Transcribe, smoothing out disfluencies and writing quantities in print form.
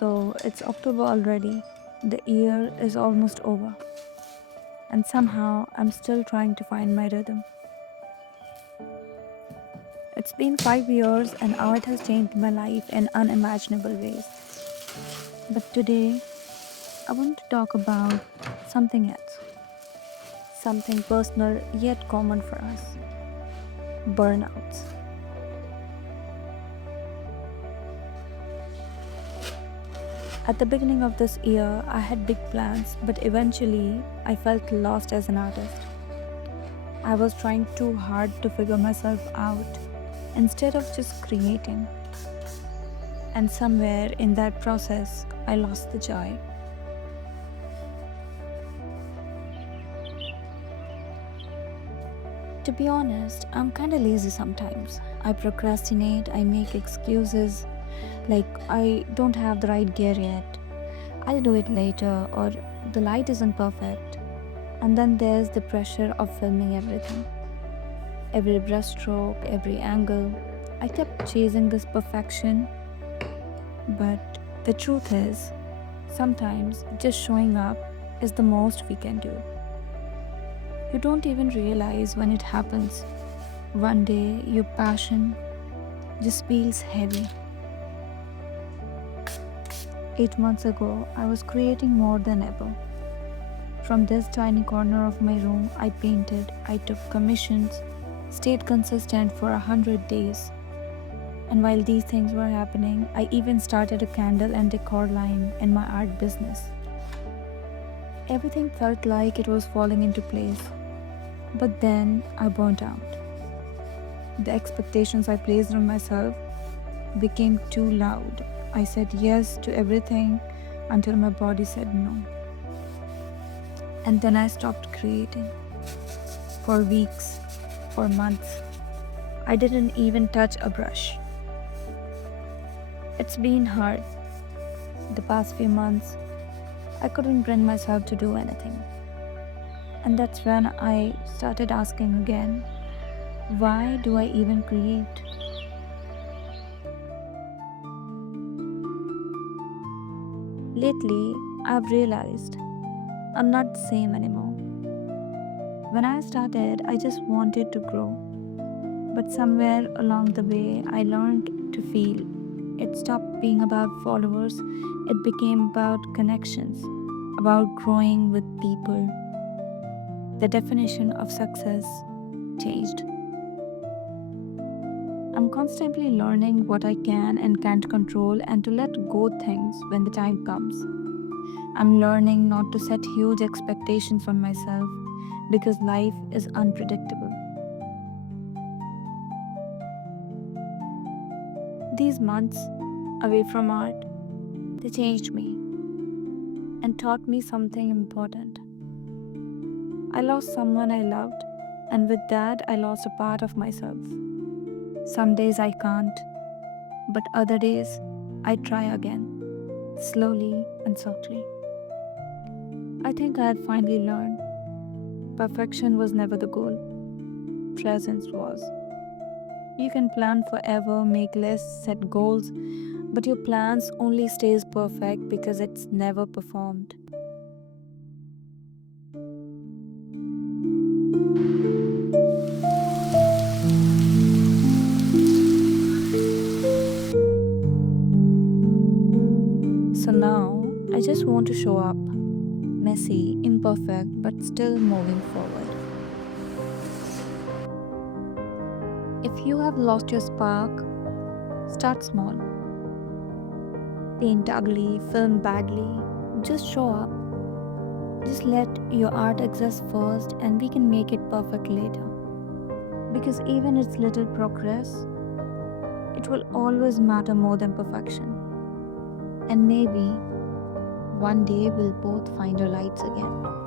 So it's October already. The year is almost over. And somehow I'm still trying to find my rhythm. It's been 5 years and art has changed my life in unimaginable ways. But today I want to talk about something else. Something personal yet common for us. Burnouts. At the beginning of this year, I had big plans, but eventually I felt lost as an artist. I was trying too hard to figure myself out instead of just creating. And somewhere in that process, I lost the joy. To be honest, I'm kinda lazy sometimes. I procrastinate, I make excuses like I don't have the right gear yet. I'll do it later, or the light isn't perfect. And then there's the pressure of filming everything. Every brushstroke, every angle. I kept chasing this perfection, but the truth is, sometimes just showing up is the most we can do. You don't even realize when it happens. One day, your passion just feels heavy. 8 months ago, I was creating more than ever. From this tiny corner of my room, I painted, I took commissions, stayed consistent for 100 days. And while these things were happening, I even started a candle and decor line in my art business. Everything felt like it was falling into place. But then I burnt out. The expectations I placed on myself became too loud. I said yes to everything until my body said no. And then I stopped creating. For weeks, for months, I didn't even touch a brush. It's been hard. The past few months, I couldn't bring myself to do anything. And that's when I started asking again, why do I even create? Lately, I've realized I'm not the same anymore. When I started, I just wanted to grow. But somewhere along the way, I learned to feel. It stopped being about followers, it became about connections, about growing with people. The definition of success changed. I'm constantly learning what I can and can't control and to let go things when the time comes. I'm learning not to set huge expectations on myself because life is unpredictable. These months away from art, they changed me and taught me something important. I lost someone I loved, and with that, I lost a part of myself. Some days I can't, but other days I try again, slowly and softly. I think I had finally learned perfection was never the goal, presence was. You can plan forever, make lists, set goals, but your plans only stays perfect because it's never performed. So now I just want to show up, messy, imperfect, but still moving forward. If you have lost your spark, start small. Paint ugly, film badly, just show up. Just let your art exist first and we can make it perfect later. Because even its little progress, it will always matter more than perfection. And maybe one day we'll both find our lights again.